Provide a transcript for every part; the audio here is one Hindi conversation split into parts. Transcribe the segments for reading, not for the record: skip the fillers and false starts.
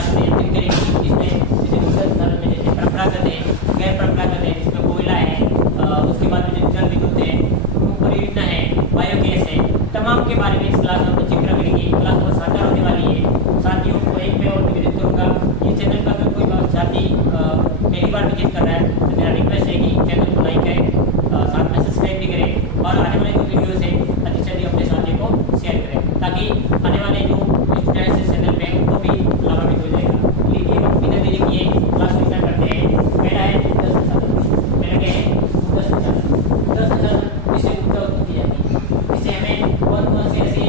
हमने चेक करेंगे जिसमें जैसे ऊर्जा संसाधन में जैसे परंपरागत है, गैर परंपरागत है, जिसमें कोयला है, उसके बाद में जो जल विद्युत है, परियोजना है, बायोगैस है, तमाम के बारे में इस क्लास में हम चित्र करेंगे। क्लास बहुत शानदार होने वाली है। साथियों को एक मैं और निवेदन करूँगा, ये चैनल पर अगर कोई साथी पहली बार विजिट कर रहा है तो मेरा रिक्वेस्ट है कि चैनल को लाइक करें, साथ में सब्सक्राइब भी करें और आने वाले जो वीडियोस है अधिक से अधिक अपने साथियों को शेयर करें ताकि आने वाले जो स्टूडेंट्स इस चैनल पे उनको भी लाभान्वित हो जाएगा। लीजिए हम बिना देरी किए क्लास को स्टार्ट करते हैं। पहला है ऊर्जा संसाधन। पहला क्या है? ऊर्जा संसाधन। ऊर्जा संसाधन जिसे ऊर्जा उत्पत्ति की जाती है, इससे हमें कौन कौन से ऐसे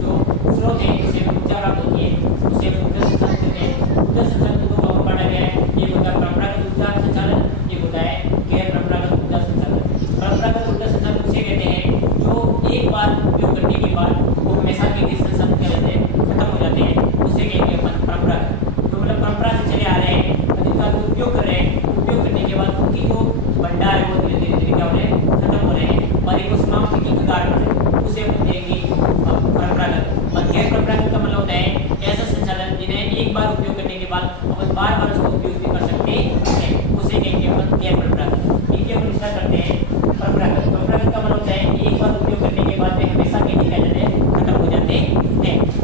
जो स्रोत है जिससे ऊर्जा प्राप्त होती है उसे ऊर्जा संसाधन कहते हैं। ऊर्जा संसाधन को भाग में बांटा गया है। एक होता है परंपरागत ऊर्जा संसाधन, एक होता है गैर परंपरागत ऊर्जा संसाधन। परंपरागत ऊर्जा संसाधन उसे कहते हैं जो एक बार उपयोग करने के बाद वो हमेशा के लिए संसाधन क्या रहते हैं, खत्म हो जाते हैं, उसे कहेंगे अपन परंपरागत। तो मतलब परंपरा से चले आ रहे हैं, जिनका उपयोग कर रहे हैं, उपयोग करने के बाद उनकी जो भंडार है वो धीरे धीरे क्या हो रहे हैं, खत्म हो रहे हैं और एक समाप्ति की कगार पर है, उसे अपन कहेंगे परंपरागत। और गैर परंपरागत का मतलब होता है ऐसा संसाधन जिन्हें एक बार उपयोग करने के बाद अपन बार बार उसका उपयोग भी कर सकते हैं, उसे कहेंगे अपन गैर परंपरागत। ठीक है, हम स्टार्ट करते हैं। परंपरागत परंपरागत का मतलब होता है एक बार उपयोग करने के बाद वे हमेशा के लिए क्या जाते हैं, खत्म हो जाते हैं।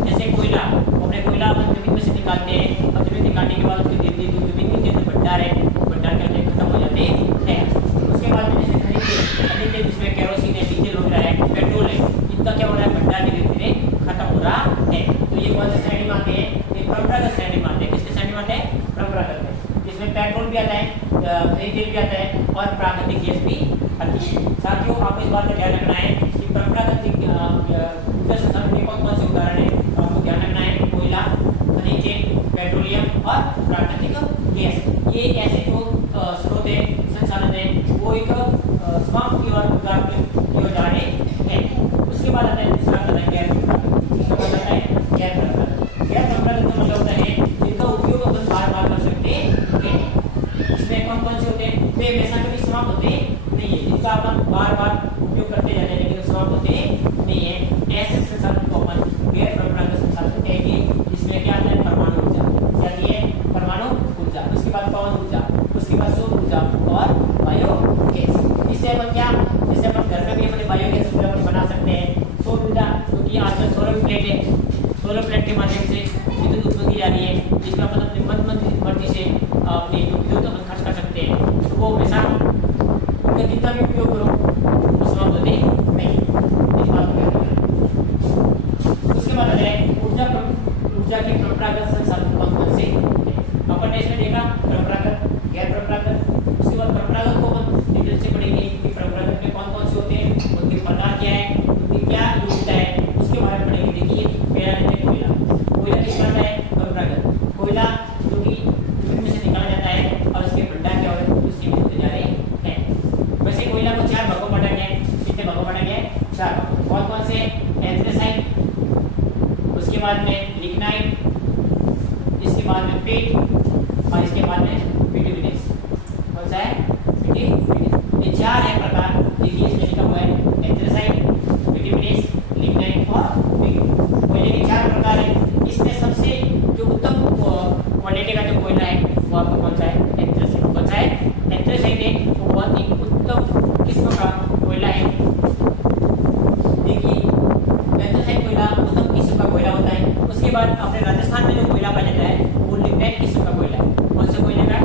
जैसे कोयला, अपने कोयला अपन जमीन में से निकालते हैं और जमीन निकालने के बाद उसके धीरे धीरे जो जमीन के अंदर भंडार है भंडार के अंदर खत्म हो जाते हैं। उसके बाद में जैसे खनिज जिसमें केरोसिन है, डीजल वगैरह है, पेट्रोल है, इनका क्या हो रहा है, भंडार धीरे धीरे खत्म हो रहा है। तो ये कौन से श्रेणी में आते हैं, ये परंपरागत श्रेणी में आते हैं। किसके श्रेणी में आते हैं, परंपरागत में। इसमें पेट्रोल भी आता है, डीजल भी आता है और प्राकृतिक गैस भी आती है। साथियों आपको इस बात का ध्यान रखना है कि परंपरागत ऊर्जा संसाधन के कौन कौन से उदाहरण है, तो आपको ध्यान रखना है कोयला, खनिज, पेट्रोलियम और प्राकृतिक गैस। ये ऐसे जो स्रोत है, संसाधन है, वो एक समाप्त की ओर जा रहे हैं। उसके बाद आता है दूसरा आता है गैर परंपरागत। दूसरा आता है गैर परंपरागत। गैर परंपरागत का मतलब होता है जिनका उपयोग अपन बार बार कर सकते हैं। इसमें कौन कौन से होते हैं, वे हमेशा कभी समाप्त होते नहीं है, जिनका अपन बार बार उपयोग करते जाते हैं लेकिन समाप्त होते नहीं है, ऐसे संसाधन को अपन गैर परंपरागत संसाधन कहेंगे। जिसमें क्या आता है, परमाणु ऊर्जा। क्या है, परमाणु ऊर्जा। उसके बाद पवन ऊर्जा, उसके बाद सौर ऊर्जा और बायोगैस। इससे अपन क्या, जैसे अपन घर में भी अपने बायोगैस ऊर्जा बना सकते हैं। सौर ऊर्जा क्योंकि आजकल सोलर प्लेट है, सोलर प्लेट के माध्यम से विद्युत उत्पत्ति की जा रही है, जिसमें अपन अपनी मर्जी से अपनी विद्युत अपन खर्च कर सकते हैं। तो वो हमेशा उनका जितना भी उपयोग करो वो समाप्त होते नहीं, इस बात को ध्यान रखना। उसके बाद आता है ऊर्जा के परंपरागत संसाधन कौन कौन से अपन ने इसमें देखा, परंपरागत, गैर परंपरागत। उसके बाद परंपरागत को अपन डिटेल से पढ़ेंगे कि परंपरागत में कौन कौन से होते हैं, उनके प्रकार क्या है, उनकी क्या योग्यता है, उसके बारे में पढ़ेंगे। देखिए पहला है कोयला। कोयला किस तरह है, परंपरागत। कोयला जो कि जमीन में से निकाला जाता है और उसके भंडार क्या हो रहे हैं, उसके होते जा रहे हैं। वैसे कोयला को चार भागों में बांटा गया है। कितने भागों में बांटा गया है, चार भागों। कौन कौन से, एंथ्रेसाइट, उसके बाद में लिग्नाइट, इसके बाद में पेट और इसके बाद में बिटुमिनस। कौन सा है, बिटुमिनस। ये चार है प्रकार, देखिए इसमें लिखा हुआ है एंथ्रेसाइट, बिटुमिनस, लिग्नाइट और पेट। कोयले के चार प्रकार है। इसमें सबसे जो उत्तम क्वालिटी का जो कोयला है वो आपका कौन सा है, एंथ्रेसाइट। कौन सा है, एंथ्रेसाइट है, वो बहुत ही उत्तम किस्म का कोयला है। देखिए एंथ्रेसाइट कोयला उत्तम किस्म का कोयला होता है। उसके बाद अपने राजस्थान में जो कोयला पाया जाता है वो लिग्नाइट किस्म का कोयला है। कौन से कोयले का है,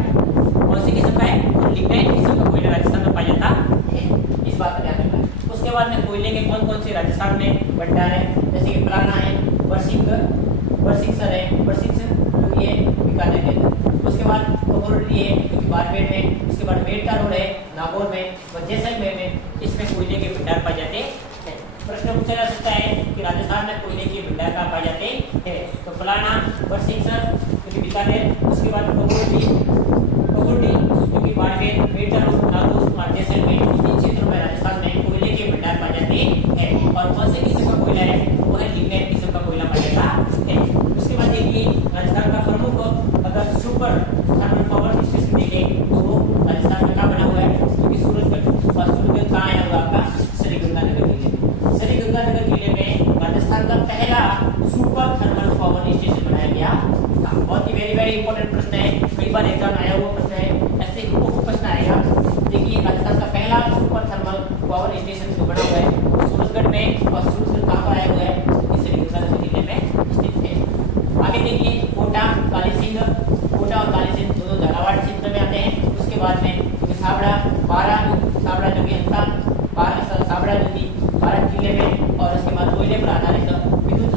कौन सी किस्म का है, वो लिग्नाइट किस्म का कोयला राजस्थान में पाया जाता है, इस बात का ध्यान रखना है। उसके बाद में कोयले के कौन कौन से राजस्थान में भंडार है, जैसे कि प्लाना है, वर्सिक्सर है, वर्सिक्सर जो ये बीकानेर के अंदर। उसके बाद कमोरडी है जो कि बाड़मेर में। उसके बाद मेड़ता रोड है नागौर में और जैसलमेर में। इसमें कोयले के भंडार पाए जाते हैं। प्रश्न पूछा जा सकता है कि राजस्थान में कोयले के भंडार कहाँ पाए जाते हैं, तो प्लाना, वर्सिक्सर जो कि बीकानेर, उसके बाद कमोरडी जो कि बाड़मेर, मेड़ता रोड, नागौर और जैसलमेर, इन क्षेत्रों में राजस्थान में कोयले के भंडार पाए जाते हैं। और कौन से किस्म का कोयला है, वो है लिग्नाइट किस्म का कोयला पाया जाता है। उसके बाद देखिए राजस्थान का प्रमुख अगर सुपर थर्मल पावर स्टेशन देखें तो वो राजस्थान में कहाँ बना हुआ है, क्योंकि सूरजगढ़। और सूरजगढ़ कहाँ है, होगा आपका श्रीगंगानगर जिले। श्रीगंगानगर जिले में राजस्थान का पहला सुपर थर्मल पावर स्टेशन बनाया गया वेरी इंपॉर्टेंट प्रश्न है, कई बार एग्जाम आया हुआ प्रश्न है। ऐसे ही प्रश्न आएगा। देखिए राजस्थान का पहला सुपर थर्मल पावर स्टेशन जो बना हुआ है सूरजगढ़ में, और सूरजगढ़ कहां पर आया हुआ है? इस जिले में स्थित है। आगे देखिए कोटा कालीसिंध, कोटा और कालीसिंध दोनों झालावाड़ क्षेत्र में आते हैं। उसके बाद में साबड़ा, बारा जो कि अंता साबड़ा जो कि बारा जिले में, और उसके बाद कोयले पर आधारित विद्युत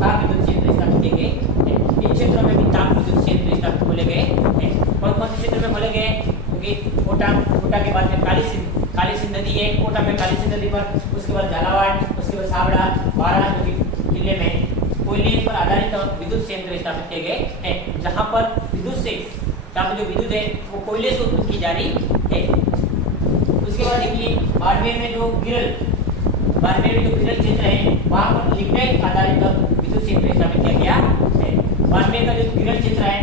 ताप विद्युत क्षेत्र स्थापित किए गए। इन क्षेत्रों में भी ताप विद्युत क्षेत्र स्थापित खोले गए हैं। कौन कौन से क्षेत्र में खोले गए? क्योंकि कोटा के बाद में कालीसिंध नदी है, कोटा में कालीसिंध नदी पर, उसके बाद झालावाड़, उसके बाद साबड़ा, बारा जो कि जिले में कोयले पर आधारित विद्युत संयंत्र स्थापित किए गए हैं, जहां पर जो विद्युत है वो कोयले से उत्पन्न की जा रही है। उसके बाद देखिए बाड़मेर में जो गिरल क्षेत्र है वहां पर लिग्नाइट आधारित विद्युत संयंत्र स्थापित किया गया है। बाड़मेर का जो गिरल क्षेत्र है,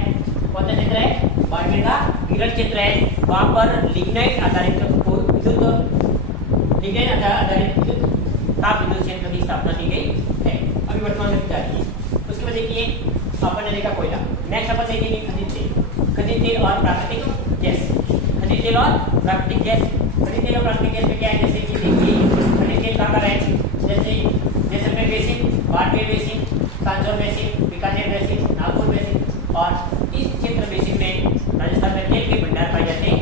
कौन सा क्षेत्र है? बाड़मेर का गिरल क्षेत्र है, वहां पर लिग्नाइट आधारित विद्युत ताप विद्युत संयंत्र की स्थापना की गई है, अभी वर्तमान में जारी है। उसके बाद देखिए अपन ने देखा कोयला। नेक्स्ट अपन देखेंगे खनिज तेल और प्राकृतिक गैस। खनिज तेल और प्राकृतिक गैस में क्या है? जैसे कि देखिए खनिज तेल कहाँ पर है? जैसे Jaisalmer basin, Barmer basin, Sanchore basin, Bikaner basin, Nagaur basin, और इस क्षेत्र बेसिन में राजस्थान में तेल के भंडार पाए जाते हैं।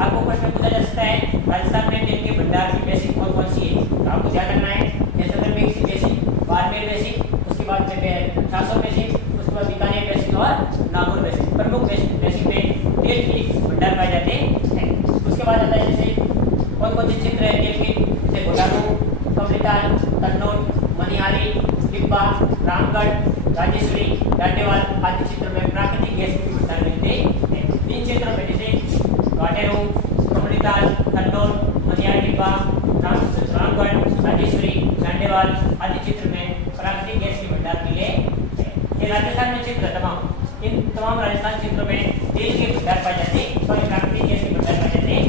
आपको प्रश्न पूछा जा सकता है राजस्थान में तेल के भंडार की बेसिन कौन सी है? तो आपको ध्यान रखना है जैसलमेर बेसिन, बाड़मेर बेसिन, उसके बाद सांचौर बेसिन, उसके बाद बीकानेर बेसिन और नागौर बेसिन, प्रमुख बेसिन में तेल के भंडार पाए जाते हैं। उसके बाद आता है जैसे कौन से क्षेत्र है तेल के? जैसे बोटारो, कमलिताल, तन्नौर, मनिहारी, डिब्बा, रामगढ़, राजेश्वरी, डांडेवाल आदि क्षेत्रों में प्राकृतिक गैस के भंडार मिलते हैं। इन क्षेत्रों में जैसे वाटेरो, कमलिताल, तन्नौर, मनिहारी, डिब्बा, रामगढ़, राजेश्वरी, डांडेवाल आदि क्षेत्र में प्राकृतिक गैस के भंडार मिले। ये राजस्थान में क्षेत्र इन तमाम राजस्थान क्षेत्रों में तेल के भंडार पाए जाते हैं, प्राकृतिक गैस के भंडार पाए जाते हैं।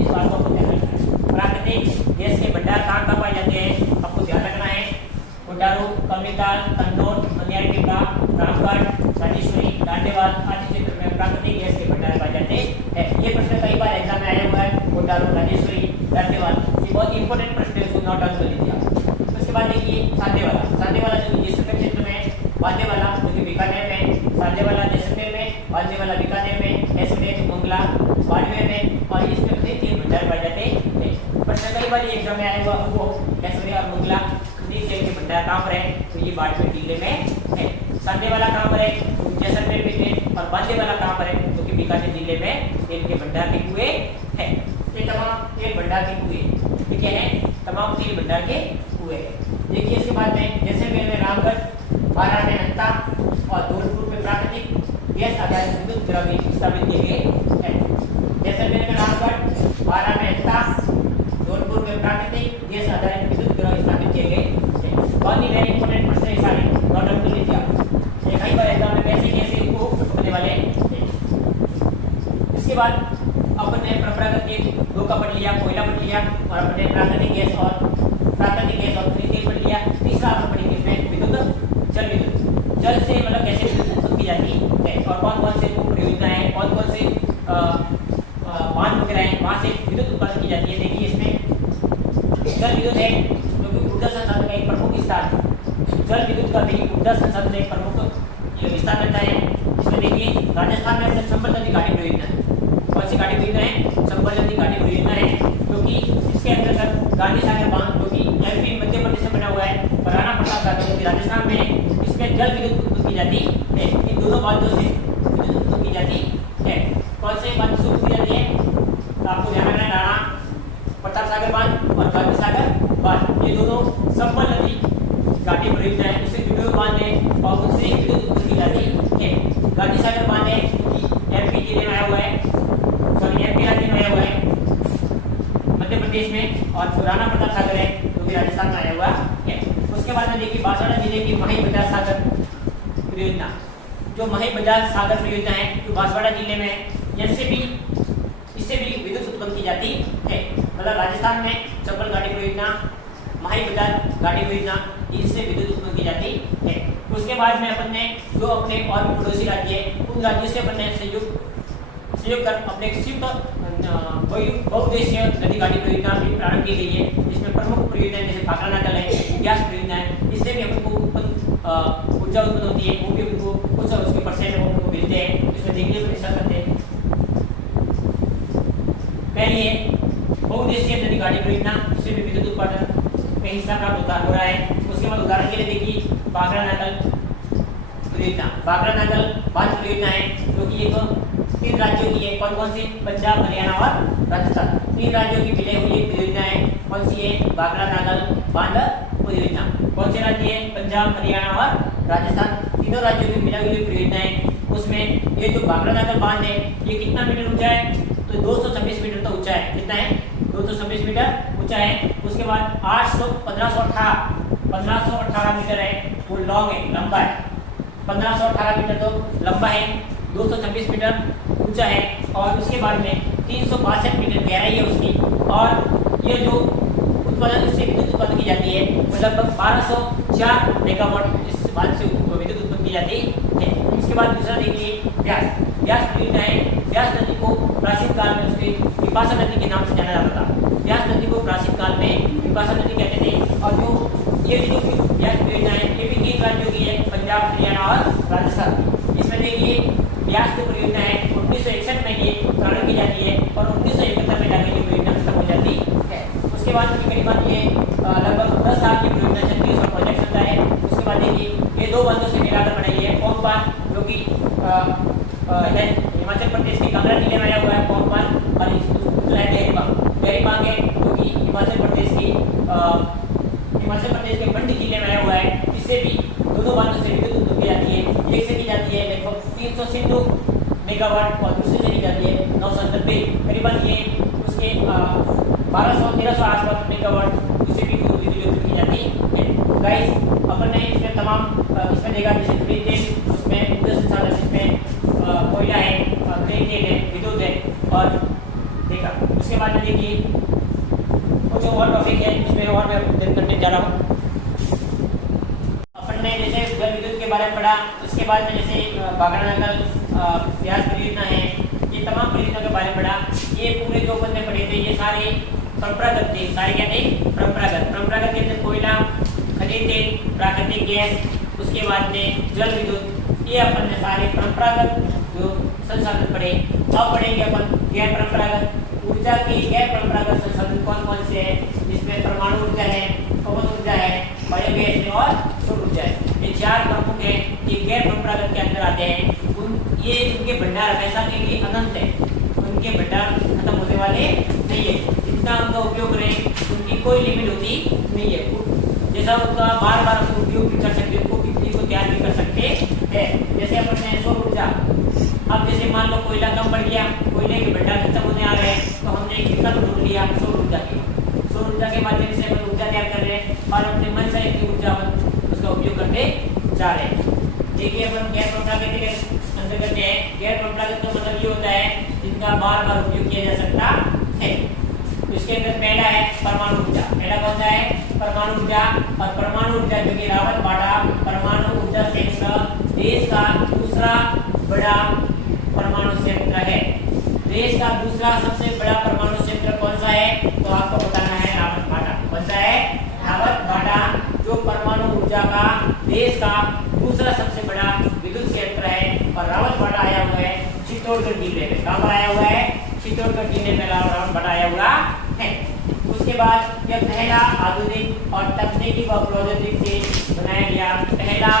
इस बात को आपको ध्यान रखना है। प्राकृतिक गैस के भंडार कहाँ पाए जाते हैं आपको ध्यान रखना है। कोटारू, कमलिताल, तन्नौर, मनिहारी, डिब्बा, रामगढ़, राजेश्वरी, डांडेवाल आदि क्षेत्र में प्राकृतिक गैस के भंडार पाए जाते हैं। ये प्रश्न कई बार एग्जाम में आया हुआ है। कोटारू, राजेश्वरी, डांडेवाल, ये बहुत इंपॉर्टेंट प्रश्न है, इसको नोट डाउन कर लीजिए आप। उसके बाद देखिए साधेवाला जो जैसलमेर क्षेत्र में, बांदेवाला जो कि बीकानेर में, साधेवाला जैसलमेर में, बांदेवाला बीकानेर में, ऐसमेर मंगला बाड़मेर में, और इसमें तीन भंडार पाए जाते हैं। प्रश्न कई बार एग्जाम में आएगा वो ऐसमेर और मंगला खनिज तेल के भंडार कहाँ पर है? तो ये बाड़मेर जिले में है। साधेवाला कहाँ पर है? जैसलमेर में है। और बांदेवाला कहाँ पर है? जो कि बीकानेर जिले में तेल के भंडार के कुएं है। ये तमाम तेल भंडार के कुएं क्या है? तमाम तेल भंडार के कुएं। देखिए इसके बाद में जैसलमेर में रामगढ़, बारा में अंता और धौलपुर में प्राकृतिक गैस आधारित विद्युत गृह स्थापित किए गए हैं। जैसलमेर में रामगढ़, बारा में अंता, धौलपुर में प्राकृतिक गैस आधारित विद्युत गृह स्थापित किए गए हैं। बहुत ही वेरी इंपॉर्टेंट प्रश्न है, सारे नोट डाउन कर लीजिए आप। ये कई बार एग्जाम में कैसे इनको होने वाले हैं। इसके बाद अपन ने परंपरागत गैस दो का पढ़ लिया, कोयला पढ़ लिया, और अपन ने प्राकृतिक गैस और खनिज तेल पढ़ लिया। तीसरा अपन पढ़ेंगे इसमें जल से मतलब कैसे विद्युत उत्पन्न की जाती है, और कौन से परियोजना है, कौन से बांध वगैरह है वहाँ से विद्युत उत्पन्न की जाती है। देखिए इसमें जल विद्युत है जो कि ऊर्जा संसाधन का एक प्रमुख विस्तार, जल विद्युत का भी ऊर्जा संसाधन एक प्रमुख विस्तार बनता है। इसमें देखिए राजस्थान में अपने संबल नदी घाटी परियोजना है। कौन सी घाटी परियोजना है? संबल नदी घाटी परियोजना है, क्योंकि इसके अंतर्गत गांधी सागर बांध जो कि एमपी मध्य प्रदेश में बना हुआ है, और राणा प्रताप गांधी जो कि राजस्थान में, इसमें जल विद्युत उत्पन्न की जाती है। इन दोनों बांधों से विद्युत उत्पन्न की जाती है। कौन से बांध से उत्पन्न की जाती है? तो आपको ध्यान रखना है राणा प्रताप सागर बांध और गांधी सागर बांध, ये दोनों संबल नदी घाटी परियोजना है, उससे जुड़े हुए बांध है और उनसे विद्युत उत्पन्न की जाती है। गांधी सागर बांध है एमपी जिले में आया हुआ है, एमपी राज्य में आया हुआ है मध्य प्रदेश में, और राणा प्रताप सागर है जो कि राजस्थान में आया हुआ है। उसके बाद में देखिए बांसवाड़ा जिले की माही बजाज सागर परियोजना, जो माही बजाज सागर परियोजना है जो बांसवाड़ा जिले में, इससे भी विद्युत उत्पन्न की जाती है। मतलब राजस्थान में चंबल घाटी परियोजना, माही बजाज घाटी परियोजना, इससे विद्युत उत्पन्न की जाती है। उसके बाद में अपन ने जो अपने और भी पड़ोसी राज्य है उन राज्यों से अपन ने सहयोग कर अपने बहुउद्देशीय नदी घाटी परियोजना भी प्रारंभ की गई है। इसमें प्रमुख परियोजना जैसे भाखड़ा नाटल है, गैस परियोजना है, इससे भी हमको ऊर्जा उत्पन्न होती है, वो भी उनको कुछ उसके परसेंट उनको मिलते हैं, इसमें देखिए प्रतिशत करते हैं। पहली है बहुउद्देशीय नदी घाटी परियोजना, इससे भी विद्युत उत्पादन में हिस्सा प्राप्त हो रहा है। उसके बाद उदाहरण के लिए देखिए भाखड़ा नाटल परियोजना, भाखड़ा नाटल बांध परियोजना है जो कि एक 3 राज्यों की है। कौन कौन सी? पंजाब, हरियाणा और राजस्थान, 3 राज्यों की मिली हुई परियोजना है। कौन सी है? भाखड़ा नाटल बांध परियोजना। कौन से राज्य है? पंजाब, हरियाणा और राजस्थान, तीनों राज्यों की मिली हुई परियोजना है। उसमें ये जो भाखड़ा नाटल बांध है ये कितना मीटर ऊंचा है? तो 226 मीटर तो ऊंचा है। कितना है? 226 मीटर ऊंचा है। उसके बाद 1518 मीटर है वो लॉन्ग है, लंबा है। 1518 मीटर तो लंबा है, 226 मीटर ऊंचा है। और उसके बाद में 362 मीटर गहराई है उसकी। और ये जो उत्पादन इससे विद्युत उत्पादन की जाती है लगभग 1204 मेगावाट इस बात से विद्युत उत्पन्न की जाती है। इसके बाद दूसरा देखिए व्यास परियोजना है। व्यास नदी को प्राचीन काल में उसके विपाशा नदी के नाम से जाना जाता था। व्यास नदी को प्राचीन काल में विपाशा नदी कहते थे। और जो ये जो व्यास परियोजना है ये भी 3 राज्यों की है, पंजाब, हरियाणा और राजस्थान। इसमें देखिए व्यास जो परियोजना है 1961 में ये प्रारंभ की जाती है और 1971 में जाकर ये परियोजना खत्म हो जाती है। उसके बाद करीबन ये लगभग 10 साल की परियोजना चलती है, उसका प्रोजेक्ट चलता है। उसके बाद देखिए ये 2 बंधों से मिलाकर बनाई है पौंग बांध जो कि हिमाचल प्रदेश के कांगड़ा जिले में आया हुआ है पौंग बांध। और दूसरा है गहरी बांध है जो कि हिमाचल प्रदेश के मंडी जिले में आया हुआ है। इससे भी दोनों बांधों से विद्युत उत्पन्न की जाती है। एक से की जाती है लगभग 396 मेगावाट और दूसरे से की जाती है 990, करीबन ये उसके 1200-1300 आसपास मेगावाट उससे भी विद्युत उत्पन्न की जाती है। गाइस अपन ने इसमें तमाम इसमें देखा जैसे खनिज तेल, उसमें ऊर्जा संसाधन, इसमें कोयला है, तेल है, विद्युत है और देखा। उसके बाद में देखिए कुछ और टॉपिक है इसमें और मैं करने जा रहा हूँ। अपन ने जैसे जल विद्युत के बारे में पढ़ा, उसके बाद में जैसे भाखड़ा नाटल व्यास परियोजना है, ये तमाम परियोजना के बारे में पढ़ा। ये पूरे जो अपन ने पढ़े थे ये सारे परंपरागत थे। सारे क्या थे? परंपरागत के अंदर कोयला, खनिज तेल, प्राकृतिक गैस, उसके बाद में जल विद्युत, ये अपन ने सारे परंपरागत जो संसाधन पढ़े। अब पढ़ेंगे अपन गैर परंपरागत ऊर्जा की गैर परंपरागत संसाधन कौन कौन से हैं, जिसमें परमाणु ऊर्जा है, पवन ऊर्जा है, बायोगैस है और सौर ऊर्जा है। ये 4 प्रमुख हैं, ये गैर परंपरागत के अंदर आते हैं। ये उनके भंडार हमेशा के लिए अनंत है, उनके भंडार खत्म होने वाले नहीं है। जितना उनका उपयोग करें उनकी कोई लिमिट होती नहीं है। जैसा उनका बार बार हम उपयोग भी कर सकते हैं, उनको बिजली को तैयार भी कर सकते हैं। जैसे अपन ने सौर ऊर्जा, अब जैसे मान लो कोयला कम बढ़ गया, कोयले के भंडार खत्म होने आ रहे हैं, तो हमने एक विकल्प ढूंढ लिया सौर ऊर्जा की। सौर ऊर्जा के माध्यम से अपन ऊर्जा तैयार कर रहे हैं और अपने मन से की ऊर्जा उसका उपयोग करते जा रहे हैं। देखिए अपन गैर परंपरागत के अंतर्गत है। गैर परंपरागत का मतलब ये होता है जिनका बार बार उपयोग किया जा सकता है। इसके अंदर पहला है परमाणु ऊर्जा। पहला कौन सा है? परमाणु ऊर्जा। और परमाणु ऊर्जा जो कि रावतबाड़ा परमाणु ऊर्जा संयंत्र देश का दूसरा बड़ा परमाणु संयंत्र है। देश का दूसरा सबसे बड़ा परमाणु संयंत्र कौन सा है? तो आपको बताना है रावतबाड़ा। कौन सा है? रावतबाड़ा, जो परमाणु ऊर्जा का देश का दूसरा सबसे बड़ा विद्युत संयंत्र है। और रावतबाड़ा आया हुआ है चित्तौड़गढ़ जिले में। कहाँ पर आया हुआ है? चित्तौड़गढ़ जिले में रावतबाड़ा आया हुआ है। उसके बाद यह पहला आधुनिक और तकनीकी व प्रौद्योगिकी से बनाया गया पहला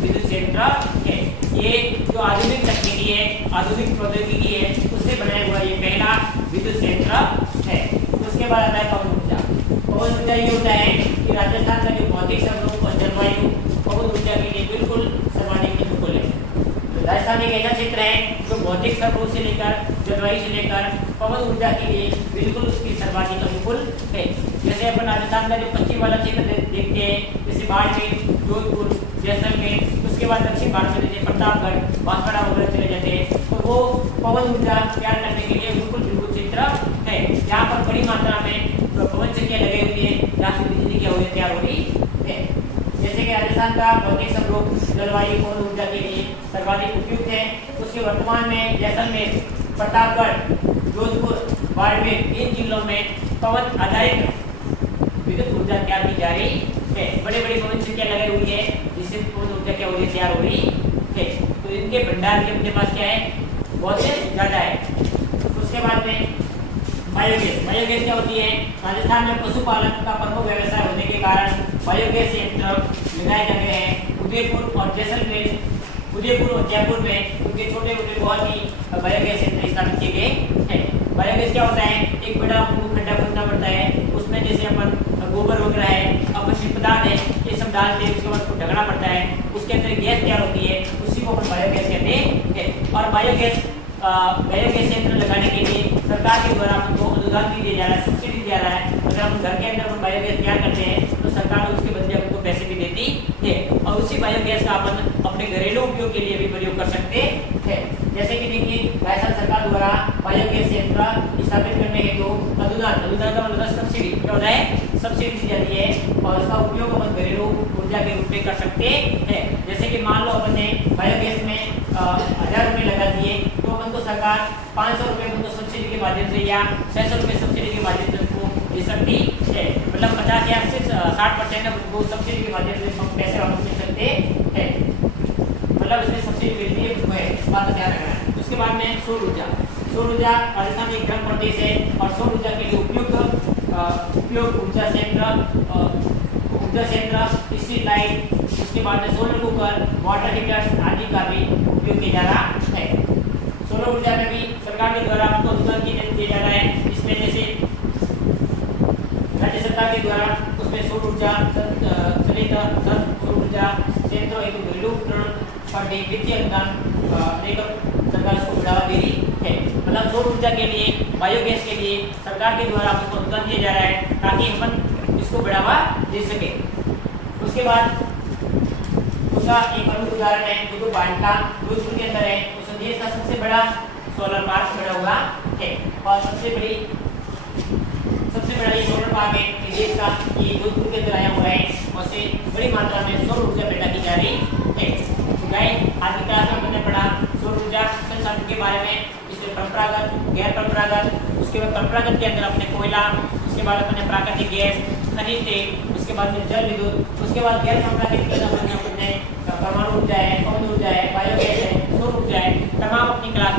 विद्युत संयंत्र है। ये जो आधुनिक तकनीकी है, आधुनिक प्रौद्योगिकी है, उससे बनाया हुआ ये पहला विद्युत संयंत्र है। उसके बाद आता है पवन ऊर्जा। पवन ऊर्जा ये होता है कि राजस्थान का जो भौतिक स्वरूप और जलवायु पवन ऊर्जा के लिए बिल्कुल सर्वाधिक अनुकूल है। तो राजस्थान एक ऐसा क्षेत्र है जो भौतिक स्वरूप से लेकर जलवायु से लेकर पवन ऊर्जा के लिए बिल्कुल उसकी सर्वाधिक अनुकूल है। जैसे अपन राजस्थान का जो पश्चिम वाला क्षेत्र देखते हैं, जैसे बाड़मेर, जोधपुर, जैसलमेर, उसके बाद दक्षिण भारत में जैसे प्रतापगढ़, बांसवाड़ा वगैरह चले जाते हैं, तो वो पवन ऊर्जा तैयार करने के लिए बिल्कुल क्षेत्र है। यहाँ पर बड़ी मात्रा में पवन चक्कियाँ लगे हुए हैं, जहाँ से बिजली क्या हो रही तैयार हो रही है। जैसे जैसे कि राजस्थान का भौतिक स्वरूप जलवायु पवन ऊर्जा के लिए सर्वाधिक उपयुक्त है। उसके वर्तमान में जैसलमेर, प्रतापगढ़, जोधपुर, बाड़मेर इन जिलों में पवन आधारित विद्युत ऊर्जा तैयार की जा रही है। बड़े बड़े पवन चक्कियां लगाई हुई है जिससे पवन ऊर्जा क्या हो रही है, तैयार हो रही है। तो इनके भंडार के अपने पास क्या है, बहुत ज्यादा है। उसके बाद में बायोगैस। बायोगैस क्या होती है, राजस्थान में पशुपालन का प्रमुख व्यवसाय होने के कारण बायोगैस संयंत्र लगाए जा रहे हैं। उदयपुर और जैसलमेर, उदयपुर और जयपुर में उनके छोटे छोटे बहुत ही बायोगैस संयंत्र स्थापित किए गए हैं। बायोगैस क्या होता है, एक बड़ा खड्डा खोदना पड़ता है, उसमें जैसे अपन गोबर वगैरह है, अपशिष्ट पदार्थ है, ये सब डालते हैं, उसके बाद उसको ढकना पड़ता है, उसके अंदर गैस तैयार होती है, उसी को अपन बायोगैस कहते हैं। और बायोगैस संयंत्र लगाने के लिए सरकार के द्वारा हमको अनुदान भी दिया जा रहा है, सब्सिडी दिया जा रहा है। अगर हम घर के अंदर बायोगैस तैयार करते हैं तो सरकार उसके बदले हमको पैसे भी देती है और उसी बायोगैस का अपन अपने घरेलू उपयोग के लिए भी प्रयोग कर सकते हैं। जैसे कि देखिए, राजस्थान सरकार द्वारा बायोगैस संयंत्र स्थापित करने हेतु अनुदान का मतलब सब्सिडी क्या होता है, सब्सिडी दी जाती है और उसका उपयोग अपन घरेलू ऊर्जा के रूप में कर सकते हैं। जैसे कि मान लो अपन ने बायोगैस में 1000 रुपये लगा दिए तो अपन को सरकार 500 रुपये को सब्सिडी के माध्यम से या 600 रुपये सब्सिडी के माध्यम से उनको दे सकती है। मतलब 50,000 से 60% उनको सब्सिडी के माध्यम से पैसे वापस मिल सकते हैं। मतलब इसमें सब्सिडी मिलती है, इस बात का ध्यान रखना है। उसके बाद में सौर ऊर्जा। सौर ऊर्जा राजस्थान एक गर्म प्रदेश है और सौर ऊर्जा के लिए उपयोग ऊर्जा संयंत्र, स्ट्रीट लाइट, उसके बाद में सोलर कुकर, वाटर हीटर्स आदि का भी उपयोग किया जा रहा है। सोलर ऊर्जा में भी सरकार के द्वारा आपको अनुदान दिया जा रहा है, जिसमें जैसे राज्य सरकार के द्वारा उसमें सौर ऊर्जा सौर ऊर्जा संयंत्रों एवं घरेलू उपकरण पर वित्तीय अनुदान देकर सरकार उसको बढ़ावा दे रही है। मतलब सौर ऊर्जा के लिए, बायोगैस के लिए सरकार के द्वारा आपको अनुदान दिया जा रहा है ताकि अपन इसको बढ़ावा दे सके। उसके बाद उसका एक प्रमुख उदाहरण है जो बांटा जोधपुर के अंदर है। उस देश का सबसे बड़ा सोलर पार्क बना हुआ है और सबसे बड़ा ये सोलर पार्क है इस देश का, ये जोधपुर के अंदर आया हुआ है और से बड़ी मात्रा में सौर ऊर्जा पैदा की जा रही है। तो गाइस, आज की क्लास में हमने पढ़ा सौर ऊर्जा संसाधन के बारे में, इसमें परंपरागत, गैर परंपरागत, उसके बाद परंपरागत के अंदर अपने कोयला, उसके बाद अपने प्राकृतिक गैस, खनिज तेल, उसके बाद में जल विद्युत, उसके बाद गैर परंपरागत के अंदर अपने परमाणु ऊर्जा है, पवन ऊर्जा है, बायोगैस है, सौर ऊर्जा है। तमाम अपनी क्लास